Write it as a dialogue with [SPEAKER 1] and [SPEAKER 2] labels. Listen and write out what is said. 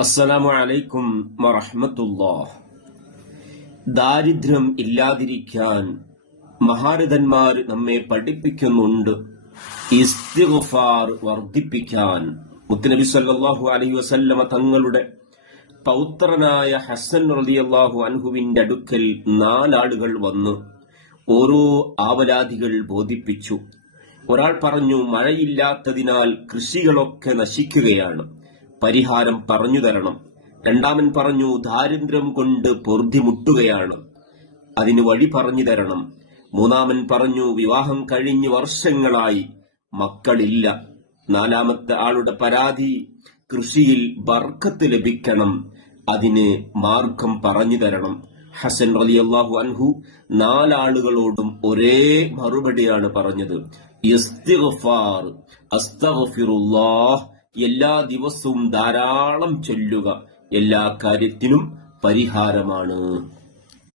[SPEAKER 1] അസ്സലാമു അലൈക്കും വറഹ്മത്തുള്ളാഹ്. ദാരിദ്ര്യം ഇല്ലാതിരിക്കാൻ മഹാരഥന്മാർ നമ്മെ പഠിപ്പിക്കുന്നുണ്ട്. ഇസ്തിഗ്ഫാർ വർദ്ധിപ്പിക്കാൻ. മുത്തനബി സല്ലല്ലാഹു അലൈഹി വസല്ലമ തങ്ങളുടെ പൗത്രനായ ഹസൻ റളിയല്ലാഹു അൻഹുവിന്റെ അടുക്കൽ നാലാളുകൾ വന്ന് ഓരോ ആവലാദികൾ ബോധിപ്പിച്ചു. ഒരാൾ പറഞ്ഞു മഴയില്ലാത്തതിനാൽ കൃഷികളൊക്കെ നശിക്കുകയാണ്. പരിഹാരം പറഞ്ഞു തരണം. രണ്ടാമൻ പറഞ്ഞു ദാരിദ്ര്യം കൊണ്ട് പൊറുതിമുട്ടുകയാണ് അതിന് വഴി പറഞ്ഞു തരണം. മൂന്നാമൻ പറഞ്ഞു വിവാഹം കഴിഞ്ഞ് വർഷങ്ങളായി മക്കളില്ല. നാലാമത്തെ ആളുടെ പരാതി കൃഷിയിൽ ബർക്കത്ത് ലഭിക്കണം. അതിന് മാർഗം പറഞ്ഞു തരണം. ഹസൻ റളിയല്ലാഹു അൻഹു നാലാളുകളോടും ഒരേ മറുപടിയാണ് പറഞ്ഞത്. എല്ലാ ദിവസവും ധാരാളം ചൊല്ലുക. എല്ലാ കാര്യത്തിനും പരിഹാരമാണ്.